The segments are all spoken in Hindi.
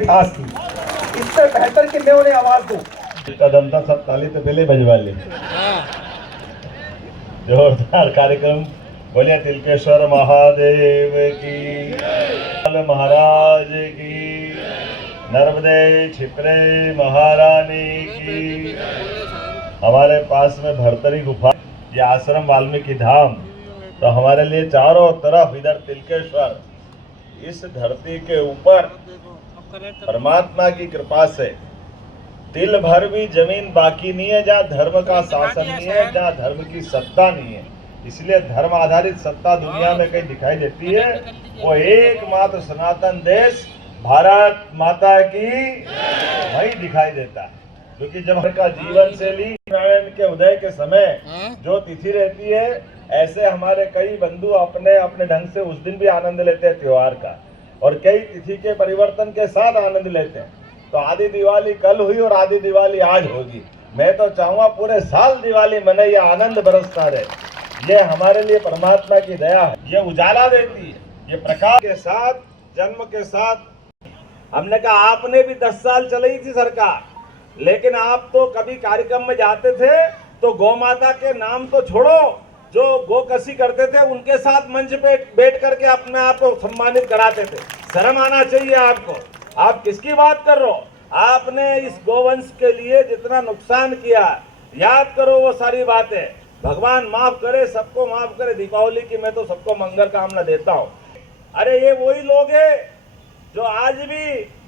खास थी, इससे बेहतर कि मैं उन्हें आवाज दूं। कदम था, सब ताली तो पहले बजवा ले। जोरदार कार्यक्रम। बोलिए तिलकेश्वर महादेव की, महाराज की, नर्मदे छिपरे महारानी की। हमारे पास में भरतरी गुफा, ये आश्रम वाल्मीकि धाम, तो हमारे लिए चारों तरफ इधर तिलकेश्वर, इस धरती के ऊपर परमात्मा की कृपा से तिल भर भी जमीन बाकी नहीं है जहाँ धर्म का शासन नहीं है, जहाँ धर्म की सत्ता नहीं है। इसलिए धर्म आधारित सत्ता दुनिया में कहीं दिखाई देती है, वो एकमात्र सनातन देश भारत माता की वही दिखाई देता है। क्योंकि जब का जीवन शैली नारायण के उदय के समय जो तिथि रहती है, ऐसे हमारे कई बंधु अपने अपने ढंग से उस दिन भी आनंद लेते हैं त्योहार का, और कई तिथि के परिवर्तन के साथ आनंद लेते हैं। तो आधी दिवाली कल हुई और आधी दिवाली आज होगी। मैं तो चाहूंगा पूरे साल दिवाली मने, ये आनंद बरसता रहे। ये हमारे लिए परमात्मा की दया है, ये उजाला देती है, ये प्रकाश के साथ, जन्म के साथ। हमने कहा आपने भी 10 साल चलाई थी सरकार, लेकिन आप तो कभी कार्यक्रम में जाते थे तो गौ माता के नाम तो छोड़ो, जो गोकसी करते थे उनके साथ मंच पे बैठ करके अपने आप को सम्मानित कराते थे। शर्म आना चाहिए आपको। आप किसकी बात कर रहे हो? आपने इस गोवंश के लिए जितना नुकसान किया, याद करो वो सारी बातें। भगवान माफ करे, सबको माफ करे। दीपावली की मैं तो सबको मंगल कामना देता हूँ। अरे ये वही लोग हैं जो आज भी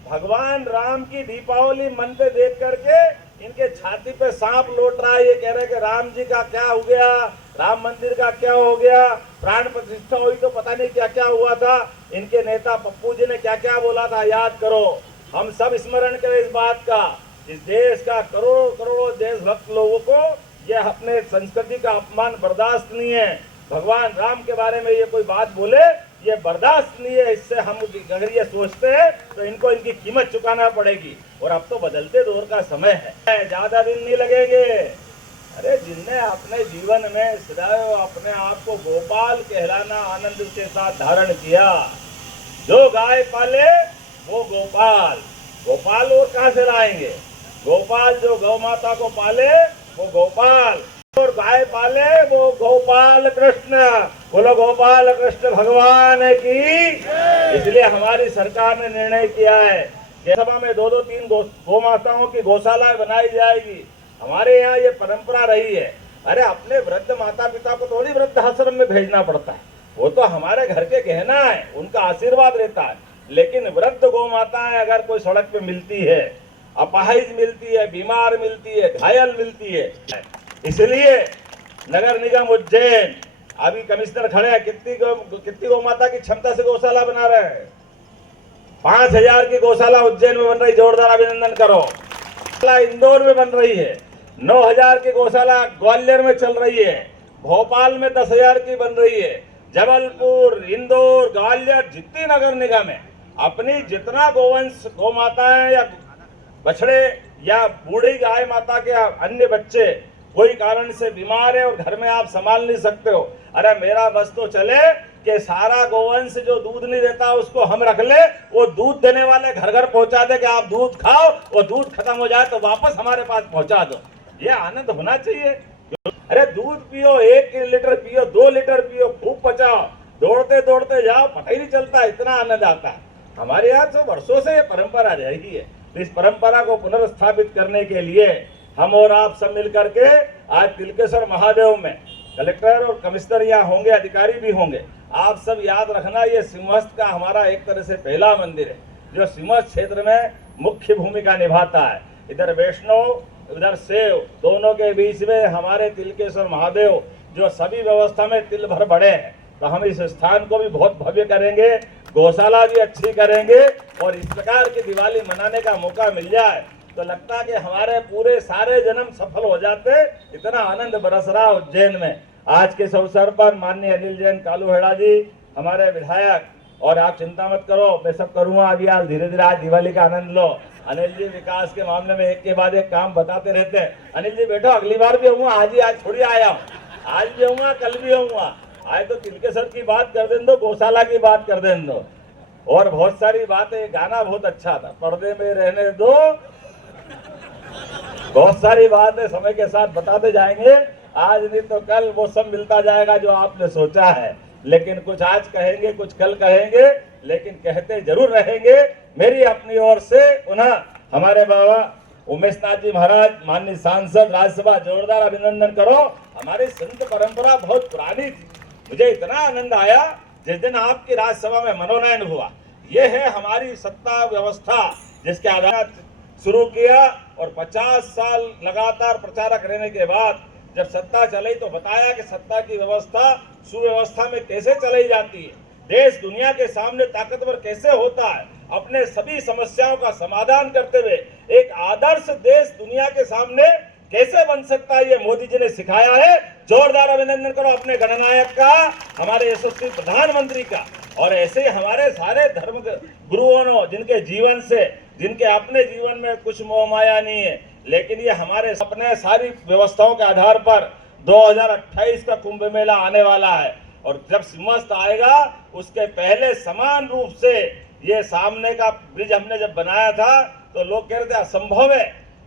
भगवान राम की दीपावली मनते देख करके इनके छाती पे सांप लौट रहा है। ये कह रहे कि राम जी का क्या हो गया, राम मंदिर का क्या हो गया, प्राण प्रतिष्ठा हुई तो पता नहीं क्या क्या हुआ था। इनके नेता पप्पू जी ने क्या क्या बोला था, याद करो। हम सब स्मरण करें इस बात का। इस देश का करोड़ों करोड़ों देशभक्त लोगों को ये अपने संस्कृति का अपमान बर्दाश्त नहीं है। भगवान राम के बारे में ये कोई बात बोले, ये बर्दाश्त नहीं है। इससे हम अगर ये सोचते हैं तो इनको इनकी कीमत चुकाना पड़ेगी। और अब तो बदलते दौर का समय है, ज्यादा दिन नहीं लगेंगे। अरे जिनने अपने जीवन में सदैव अपने आप को गोपाल कहलाना आनंद के साथ धारण किया, जो गाय पाले वो गोपाल। गोपाल और कहाँ से लाएंगे? गोपाल जो गौ माता को पाले वो गोपाल, और गाय पाले वो गोपाल कृष्ण। बोलो गोपाल कृष्ण भगवान की। इसलिए हमारी सरकार ने निर्णय किया है कि सभा में 2-3 गौ माताओं की गौशाला बनाई जाएगी। हमारे यहाँ ये परंपरा रही है। अरे अपने वृद्ध माता पिता को थोड़ी वृद्ध आश्रम में भेजना पड़ता है, वो तो हमारे घर के गहना है, उनका आशीर्वाद रहता है। लेकिन वृद्ध गौ माताएं अगर कोई सड़क पे मिलती है, अपाहिज मिलती है, बीमार मिलती है, घायल मिलती है, इसलिए नगर निगम उज्जैन अभी कमिश्नर खड़े हैं, कितनी गौ माता की क्षमता से गौशाला बना रहे हैं? 5000 की गौशाला उज्जैन में बन रही, जोरदार अभिनंदन करो। इंदौर में बन रही है, 9000 की गौशाला ग्वालियर में चल रही है, भोपाल में 10,000 की बन रही है, जबलपुर, इंदौर, ग्वालियर, जितनी नगर निगम है, अपनी जितना गोवंश गौ माताएं या बछड़े या बूढ़ी गाय माता के अन्य बच्चे कोई कारण से बीमार है और घर में आप संभाल नहीं सकते हो, अरे मेरा बस तो चले कि सारा गोवंश जो दूध नहीं देता उसको हम रख ले, वो दूध देने वाले घर घर पहुंचा दे कि आप दूध खाओ, वो दूध खत्म हो जाए तो वापस हमारे पास पहुंचा दो। ये आनंद होना चाहिए। अरे दूध पियो, 1 लीटर पियो, 2 लीटर पियो, खूब पचाओ, दौड़ते दौड़ते जाओ, पता ही नहीं चलता, इतना आनंद आता है। हमारे यहाँ तो वर्षों से ये परंपरा रही है। तो इस परंपरा को पुनर्स्थापित करने के लिए हम और आप सब मिल करके आज तिलकेश्वर महादेव में कलेक्टर और कमिश्नर यहाँ होंगे, अधिकारी भी होंगे। आप सब याद रखना, ये सिंहस्थ का हमारा एक तरह से पहला मंदिर है जो सिंहस्थ क्षेत्र में मुख्य भूमिका निभाता है। इधर वैष्णव, उधर शैव, दोनों के बीच में हमारे तिलकेश्वर महादेव जो सभी व्यवस्था में तिल भर बड़े हैं। तो हम इस स्थान को भी बहुत भव्य करेंगे, गौशाला भी अच्छी करेंगे, और इस प्रकार की दिवाली मनाने का मौका मिल जाए तो लगता है कि हमारे पूरे सारे जन्म सफल हो जाते। इतना आनंद बरस रहा उज्जैन में। आज के इस अवसर पर माननीय अनिल जैन कालूहेड़ा जी हमारे विधायक, और आप चिंता मत करो, मैं सब करूँगा। अभी आज धीरे धीरे आज दिवाली का आनंद लो। अनिल जी विकास के मामले में एक के बाद एक काम बताते रहते हैं। अनिल जी बैठो, अगली बार भी आऊँगा, आज थोड़ी आया हूँ, आज भी आऊँगा, कल भी आऊँगा। आज तो तिलकेश्वर की बात कर दें दो, गौशाला की बात कर दें दो। और बहुत सारी बातें, गाना बहुत अच्छा था, पर्दे में रहने दो, बहुत सारी बातें समय के साथ बताते जाएंगे। आज नहीं तो कल वो सब मिलता जाएगा जो आपने सोचा है, लेकिन कुछ आज कहेंगे, कुछ कल कहेंगे, लेकिन कहते जरूर रहेंगे। मेरी अपनी ओर से पुनः हमारे बाबा उमेश नाथ जी महाराज, माननीय सांसद, राज्यसभा, जोरदार अभिनंदन करो। हमारी संत परंपरा बहुत पुरानी थी। मुझे इतना आनंद आया जिस दिन आपकी राज्यसभा में मनोनयन हुआ। ये है हमारी सत्ता व्यवस्था जिसके आधार शुरू किया, और 50 साल लगातार प्रचारक रहने के बाद जब सत्ता चली तो बताया कि सत्ता की व्यवस्था सुव्यवस्था में कैसे चलाई जाती है, देश दुनिया के सामने ताकतवर कैसे होता है, अपने सभी समस्याओं का समाधान करते हुए एक आदर्श देश दुनिया के सामने कैसे बन सकता है, ये मोदी जी ने सिखाया है। जोरदार अभिनंदन करो अपने गणनायक का, हमारे यशस्वी प्रधानमंत्री का। और ऐसे हमारे सारे धर्म गुरुओं ने, जिनके जीवन से, जिनके अपने जीवन में कुछ मोह माया नहीं है, लेकिन ये हमारे अपने सारी व्यवस्थाओं के आधार पर 2028 का कुंभ मेला आने वाला है। और जब सिंहस्थ आएगा उसके पहले समान रूप से ये सामने का ब्रिज हमने जब बनाया था तो लोग कह रहे थे असंभव है।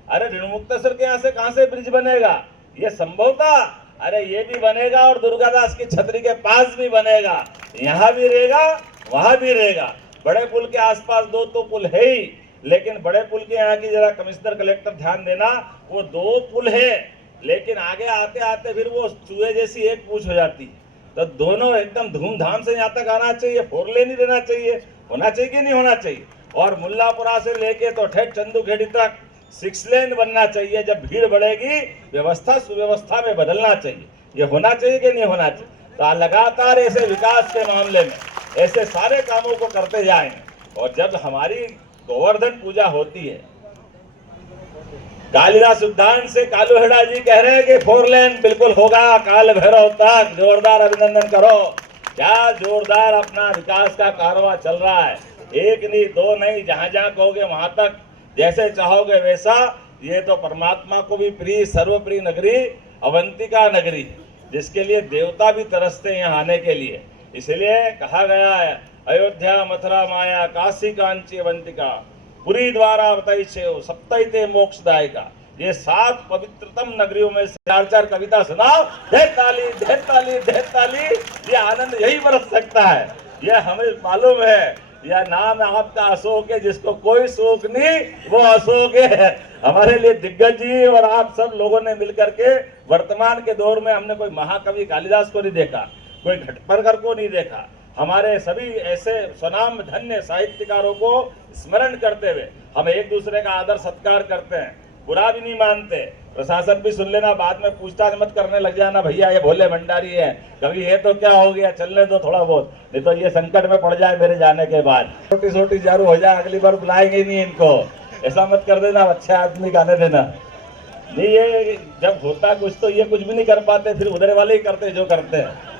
अरे ऋणमुक्तेश्वर के यहाँ से कहां से ब्रिज बनेगा, ये संभव था। अरे ये भी बनेगा और दुर्गादास की छतरी के पास भी बनेगा, यहाँ भी रहेगा, वहां भी रहेगा। बड़े पुल के आसपास 2 तो पुल है ही, लेकिन बड़े पुल के यहाँ की जरा कमिश्नर कलेक्टर ध्यान देना, वो 2 पुल है, लेकिन आगे आते आते फिर वो चूहे जैसी एक पूछ हो जाती है। तो दोनों एकदम धूमधाम से यहाँ तक आना चाहिए, 4 लेन ही रहना चाहिए, होना चाहिए कि नहीं होना चाहिए। और मुल्लापुरा से लेके तो ठेठ चंदूखेड़ी तक 6 लेन बनना चाहिए। जब भीड़ बढ़ेगी व्यवस्था सुव्यवस्था में बदलना चाहिए, ये होना चाहिए कि नहीं होना चाहिए। तो लगातार ऐसे विकास के मामले में ऐसे सारे कामों को करते जाएंगे। और जब हमारी गोवर्धन पूजा होती है, कालिदास उद्यान से कालूहेड़ा जी कह रहे हैं कि 4 लेन बिल्कुल होगा काल भैरव तक। जोरदार अभिनंदन करो, क्या जोरदार अपना विकास का कारवां चल रहा है। 1 नहीं 2 नहीं, जहां जहां कहोगे वहां तक, जैसे चाहोगे वैसा। ये तो परमात्मा को भी प्रिय, सर्वप्रिय नगरी अवंतिका नगरी, जिसके लिए देवता भी तरसते हैं यहाँ आने के लिए। इसलिए कहा गया है अयोध्या मथुरा माया काशी कांची अवंतिका पुरी द्वारा बताइए सप्तैते मोक्षदायिका। ये 7 पवित्रतम नगरियों में से 4-4 कविता सुनाओ, ढेर ताली ढेर ताली ढेर ताली। ये आनंद यही बरस सकता है, ये हमें मालूम है। यह नाम आपका अशोक है, जिसको कोई शोक नहीं वो अशोक है। हमारे लिए दिग्गज जी और आप सब लोगों ने मिलकर के वर्तमान के दौर में हमने कोई महाकवि कालिदास को नहीं देखा, कोई घटपर्कर को नहीं देखा। हमारे सभी ऐसे स्वनाम धन्य साहित्यकारों को स्मरण करते हुए हम एक दूसरे का आदर सत्कार करते हैं, बुरा भी नहीं मानते। प्रशासन भी सुन लेना, बाद में पूछताछ मत करने लग जाना, भैया ये भोले भंडारी है, कभी ये तो क्या हो गया, चलने दो थोड़ा बहुत, नहीं तो ये संकट में पड़ जाए मेरे जाने के बाद, छोटी छोटी जारू हो जाए, अगली बार बुलाएंगे नहीं इनको। ऐसा मत कर देना, अच्छे आदमी का आने देना नहीं। ये जब होता कुछ तो ये कुछ भी नहीं कर पाते, फिर उधर वाले ही करते जो करते हैं।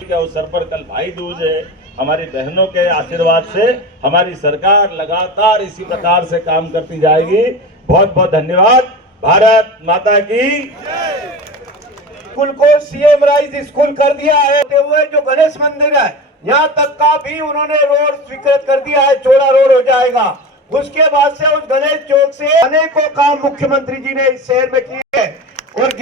के अवसर पर कल भाई दूज है, हमारी बहनों के आशीर्वाद से हमारी सरकार लगातार इसी प्रकार से काम करती जाएगी। बहुत बहुत धन्यवाद। भारत माता की। स्कूल को सीएम राइज स्कूल कर दिया है, हुए जो गणेश मंदिर है यहाँ तक का भी उन्होंने रोड स्वीकृत कर दिया है, चौड़ा रोड हो जाएगा। उसके बाद से उस गणेश चौक से अनेकों काम मुख्यमंत्री जी ने इस शहर में किए हैं। और